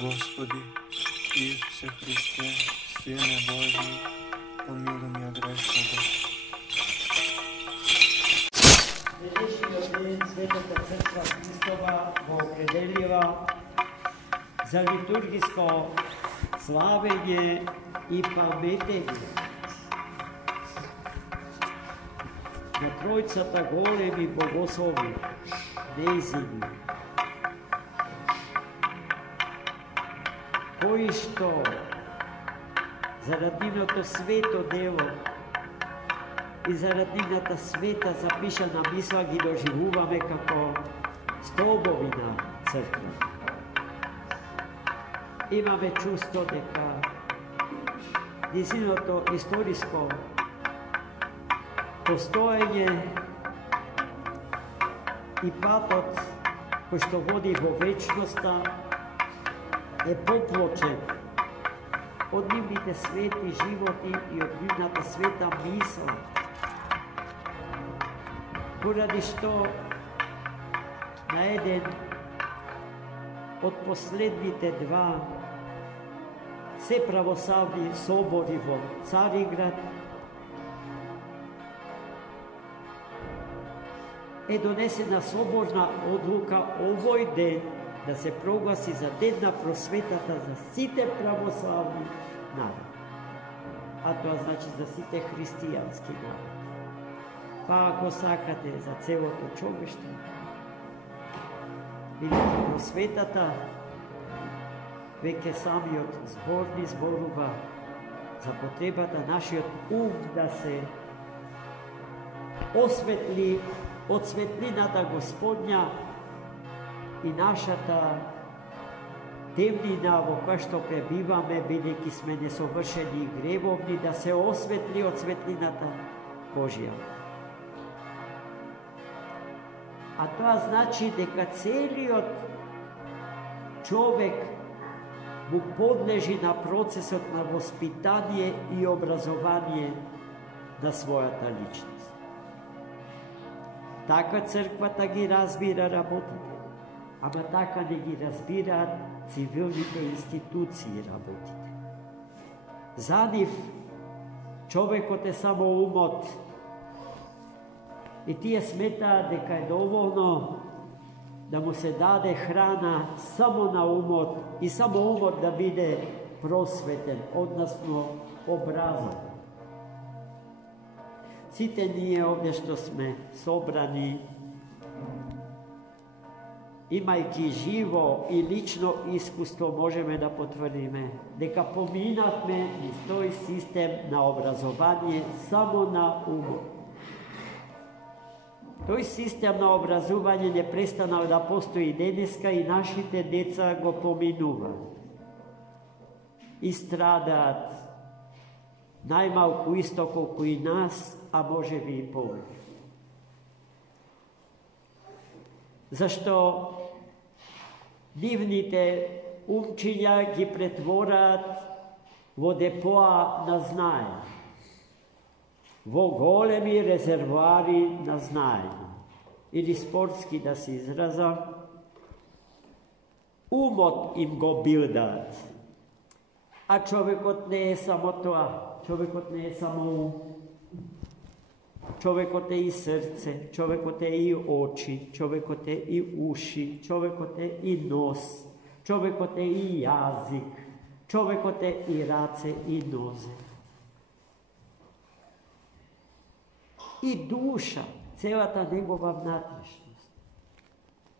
Господи, Исусе Христе, Сине Божий, помилуй меня грешного. Dnešního dne Svetата Crkva Hristova ho opredelila za liturgijsko slavenje i pametenje na Trojcata golemi bogoslovi, neizini, koji što zaradi to sveto delo i zaradi ta sveta zapišana misla gi doživuvame kako stolbovina crkve. Imame čustvo deka to istorijsko postojenje i patot koji što vodi vo večnosta je popločen od njimite sveti životi i od njimata sveta misla. Poradi što na jedan od poslednjite dva se pravoslavni sobori vo Carigrad je donesena soborna odluka ovoj den da se proglasi za jedna prosvetata za site pravoslavni narod. A to znači za site hristijanski narod. Pa ako sakate za celo to čoveštvo, vidite prosvetata, veke sami od zborni zboruva, za potrebata naši od da se osvetli od svetlinata Gospodnja i našata temnina vo koja što prebivame, bileki sme nesovršeni i grevovni, da se osvetli od svetlinata Božja. A to znači deka celiot čovek mu podleži na proces na vospitanje i obrazovanje na svojata ličnost. Takva crkva ta gi razbira работите, ама така не ги разбираат цивилните институции работите. За нив човекот е само умот и тие сметаат дека е доволно да му се даде храна само на умот и само умот да биде просветен, односно образован. Сите ние овде што сме собрани, имајќи живо и лично искуство, можеме да потврдиме дека поминавме низ тој систем на образование само на умот. Тој систем на образување не престанал да постои денеска и нашите деца го поминуваат. И страдаат најмалку исто колку и нас, а може би и повеќе. Зашто нивните умчиња ги претвораат во депоа на знаење, во големи резервуари на знаење, или спортски да се изразам, умот им го билдаат. А човекот не е само тоа, човекот не е само ум. Човекот е и срце, човекот е и очи, човекот е и уши, човекот е и нос, човекот е и јазик, човекот е и раце и нозе. И душа, целата негова внатрешност.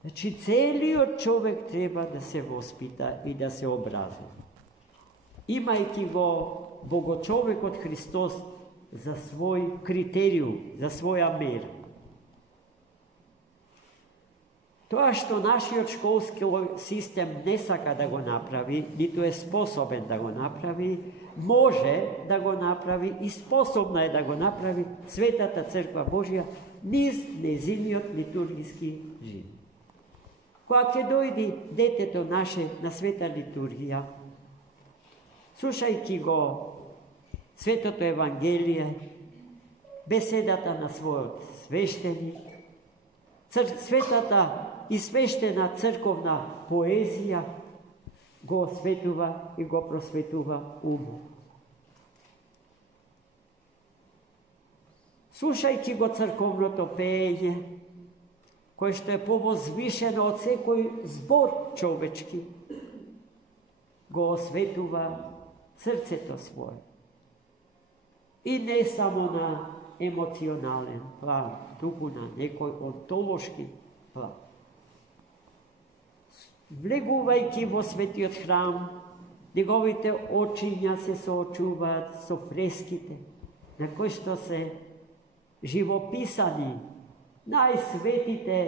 Значи целиот човек треба да се воспита и да се образува. Имајќи го Богочовекот Христос за свој критериум, за своја мера. Тоа што нашиот школски систем не сака да го направи, ниту е способен да го направи, може да го направи и способна е да го направи Светата Црква Божја низ незиниот литургиски живот. Кога ќе дојди детето наше на света литургија, слушајќи го Светото Евангелие, беседата на својот свештеник, светата и свештена црковна поезија, го осветува и го просветува умот. Слушајќи го црковното пеење, кој што е повозвишено од секој збор човечки, го осветува срцето свое. И не само на емоционален план, туку на некој онтолошки план. Влегувајќи во светиот храм, неговите очиња се соочуваат со фреските, на кои што се живописани најсветите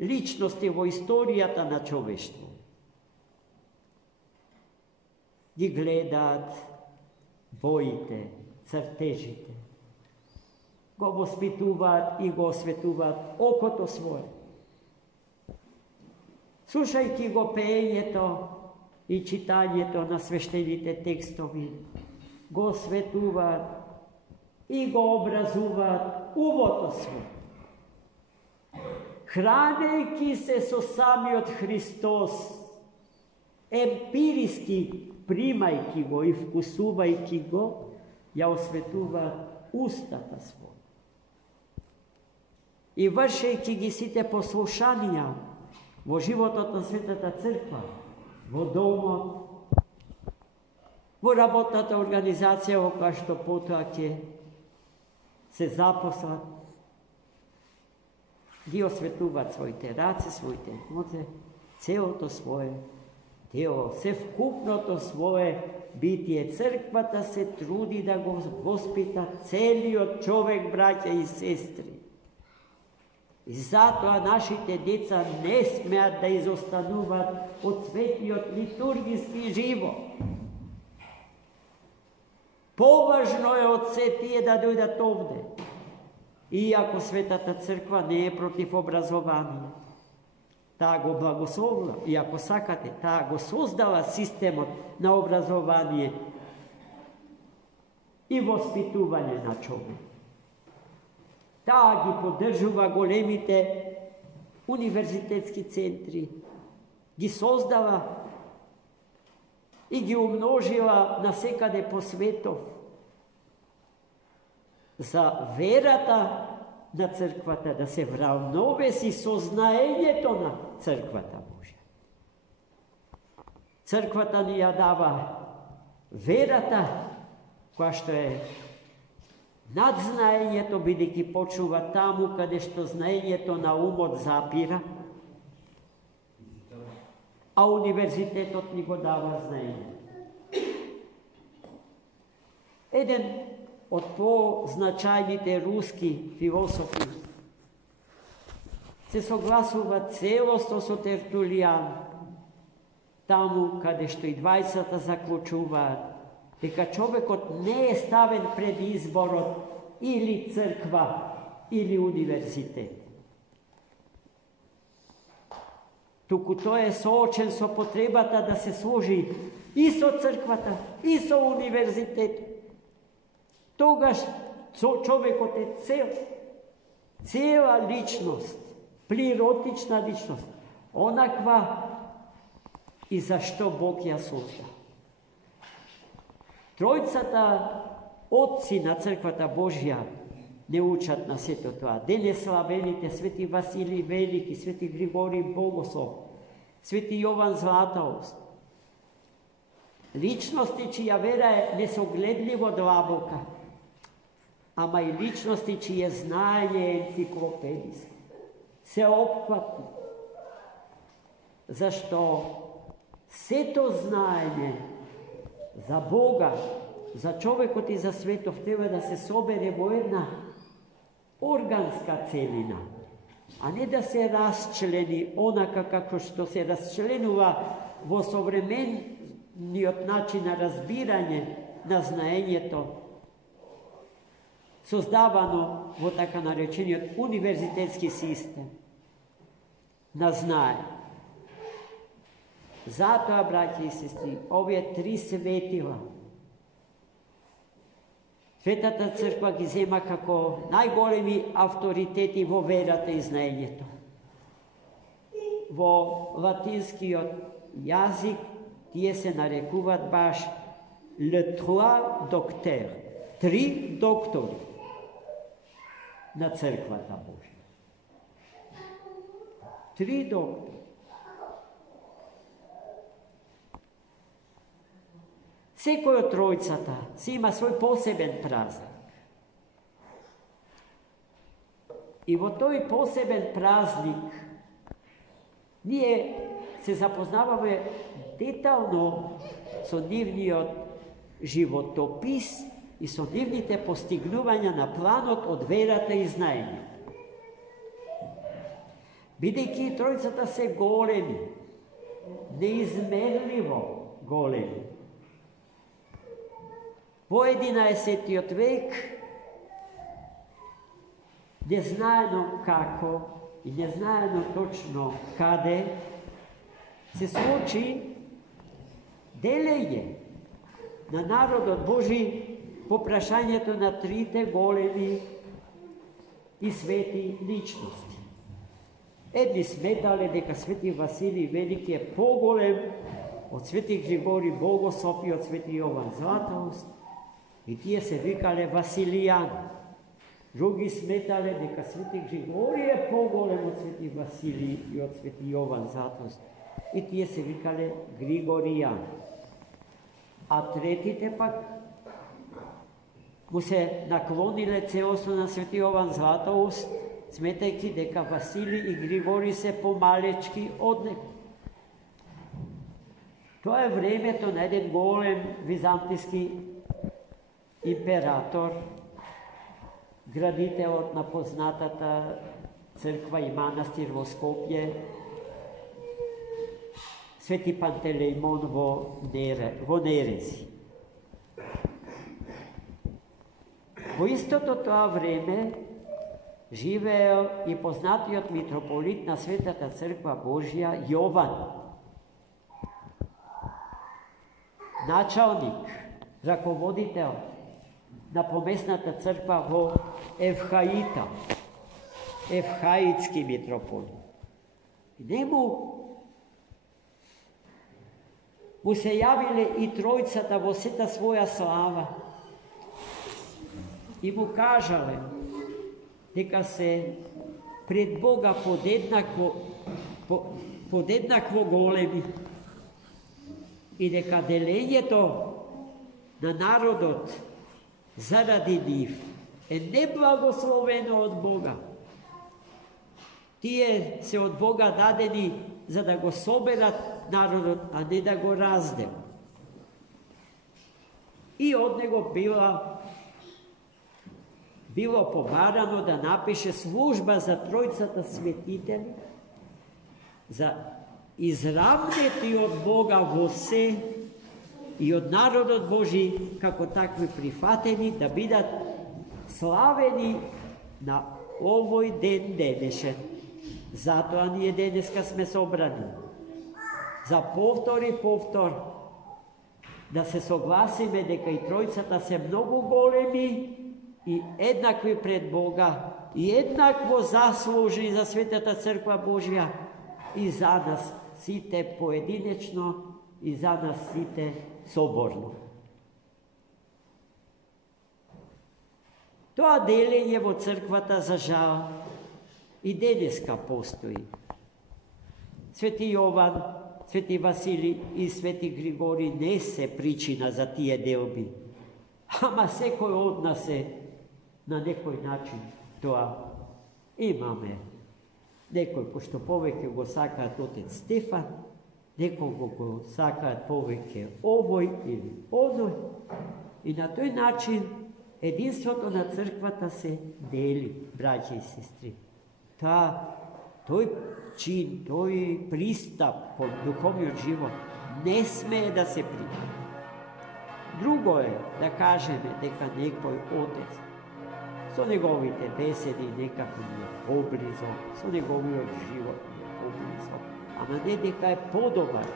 личности во историјата на човештво. Ги гледаат боите, цртежите, го воспитуваат и го осветуваат окото свое. Слушајќи го пеењето и читањето на свештените текстови, го осветуваат и го образуваат умото свое. Хранејќи се со самиот Христос, емпириски примајќи го и вкусувајќи го, ја осветуваат устата своја. И вршејќи ги сите послушанија во животот на Светата Црква, во домот, во работната организација во која што потоа ќе се запослат, ги осветуваат своите раце, своите нозе, целото свое тело, се вкупното свое битие. Црквата се труди да го воспита целиот човек, браќа и сестри. И затоа нашите деца не смеат да изостануваат од светиот литургиски живот. Поважно е од се тие да дојдат овде. Иако Светата Црква не е против образование. Таа го благословила, и ако сакате, таа го создала системот на образование и воспитување на човек. Таа ги поддржува големите универзитетски центри, ги создава и ги умножила насекаде по светов. За верата на црквата да се вравновеси со знаењето на црквата Божја. Црквата ни ја дава верата, која што е над знаењето, бидејќи почува таму каде што знаењето на умот запира, а универзитетот ни го дава знаење. Еден од позначајните руски философи се согласува целосно со Тертулијан, таму каде што и 20-та заклучуваат дека човекот не е ставен пред изборот или црква или универзитет. Туку тој е соочен со потребата да се сложи и со црквата, и со универзитет. Тогаш човекот е цела личност, плиротична личност, онаква и зашто Бог ја созда. Тројцата отци на црквата Божја не учат на сето тоа. Денес славените свети Василий Велики, свети Григорий Богослов, свети Јован Златоуст. Личности чија вера е несогледливо длабока, ама и личности чие знаење е енциклопедиско, сеопфатно. Зашто сето знаење за Бога, за човекот и за светов треба да се собере во една органска целина, а не да се расчлени онака како што се расчленува во современиот начин на разбирање на знаењето, создавано во така наречениот универзитетски систем на знаење. Затоа, браќи и сестри, овие три светила Светата Црква ги зема како најголеми авторитети во верата и знаењето. Во латинскиот јазик тие се нарекуваат баш le trois docteurs, 3 доктори на црквата Божја. 3 доктори. Секој од тројцата си има свој посебен празник. И во тој посебен празник ние се запознаваме детално со нивниот животопис и со нивните постигнувања на планот од верата и знаење. Бидејќи тројцата се големи, неизмерливо големи. Во 11. век, незнаено како и незнаено точно каде, се случи делење на народот Божи по прашањето на 3 големи и свети личности. Едни сметале дека свети Василий Велики е поголем од свети Григори Богослов и од свети Јован Златоуст, и тие се викале Василијани. Други сметале дека свети Григори е поголем од свети Василий и од свети Јован Златоуст, и тие се викале Григоријани. А третите пак му се наклониле целосно на свети Јован Златоуст, сметајќи дека Василий и Григори се помалечки од него. Тоа е времето на еден голем византиски император, градителот на познатата црква и манастир во Скопје, Свети Пантелеимон во Нерези. Во истото тоа време живеел и познатиот митрополит на Светата црква Божја Јован, началник, раководител на помесната црква во Евхаита, евхаитски митрополит. И нему му се јавиле и тројцата во сета своја слава и му кажале дека се пред Бога подеднакво големи и дека делењето на народот заради нив е неблагословено од Бога. Тие се од Бога дадени за да го соберат народот, а не да го разделат. И од него било побарано да напише служба за тројцата светители, за изравнети од Бога во се и од народот Божи како такви прифатени, да бидат славени на овој ден денешен. Затоа ние денеска сме собрани. За повтор и повтор да се согласиме дека и тројцата се многу големи и еднакви пред Бога и еднакво заслужени за Светата црква Божја и за нас сите поединечно и за нас сите соборно. Тоа делење во црквата за жал и денеска постои. Свети Јован, Свети Василий и Свети Григори не се причина за тие делби, ама секој од нас е на некој начин тоа имаме. Некој пошто повеќе го сакаат отец Стефан, некој го сакаат повеќе овој или оној, и на тој начин единството на црквата се дели, браќа и сестри. Тој чин, тој пристап кон духовниот живот не смее да се прими. Друго е да кажеме дека некој отец со неговите беседи некако ни е поблизо, со неговиот живот ни е поблизо, ама не дека е подобар,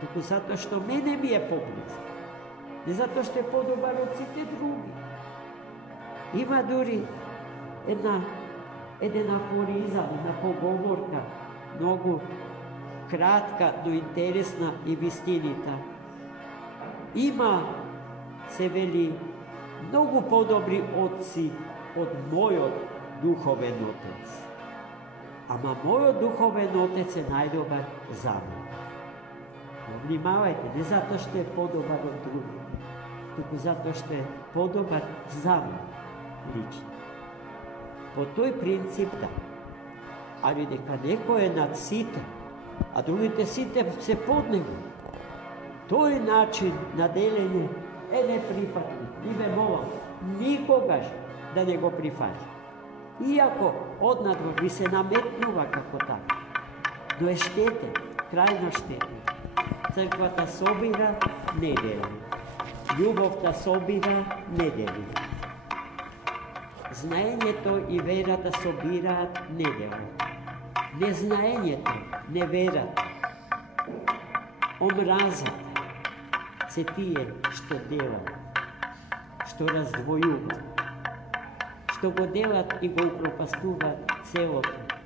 туку затоа што мене ми е поблизо, не затоа што е подобар од сите други. Има дури еден афоризам, една поговорка, многу kratka, no interesna i vistinita. Ima, se veli, mnogo podobri otci od mojog duhoven otec. Ama moj duhoven otec je najdobar za mene. Vnimavajte, ne zato što je podobar od drugih, tylko zato što je podobar za mene lično. Po toj princip da. Ali neka neko je nadsiten, a drugite site se podnebu. To je način na deljenje, ne prihvatni, ni me mola, nikogaž da ne go prihvati. Iako odnadvo bi se nametnuva kako tako, no je štete, krajno štete. Crkva ta sobira, ne deli. Ljubov ta sobira, ne deli. Znajenje to i vera ta sobira, ne deli. Neznajenje to, ne vera, omrazat se tije što dela, što razdvojuva, što go delat i go upropastuva celo to.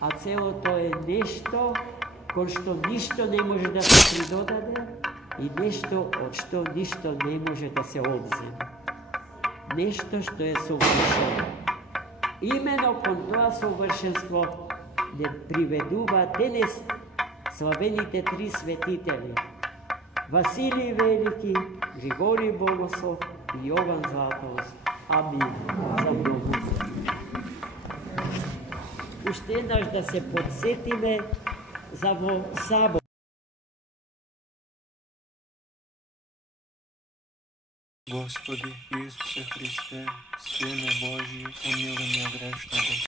A celo to je nešto ko što ništo ne može da se pridodade i nešto od što ništo ne može da se odzeme. Nešto što je savršeno. Imeno kon toa savršenstvo ne priveduva denes slaveните tri svetители Vasilij Veliki, Grigorij Bogoslov i Jovan Zlatoust. Amin. Za mnogo. Ušte jednaš da se podsetime za vo sabor. Господи Исусе Христе, Сине Божий, помилуй меня грешного.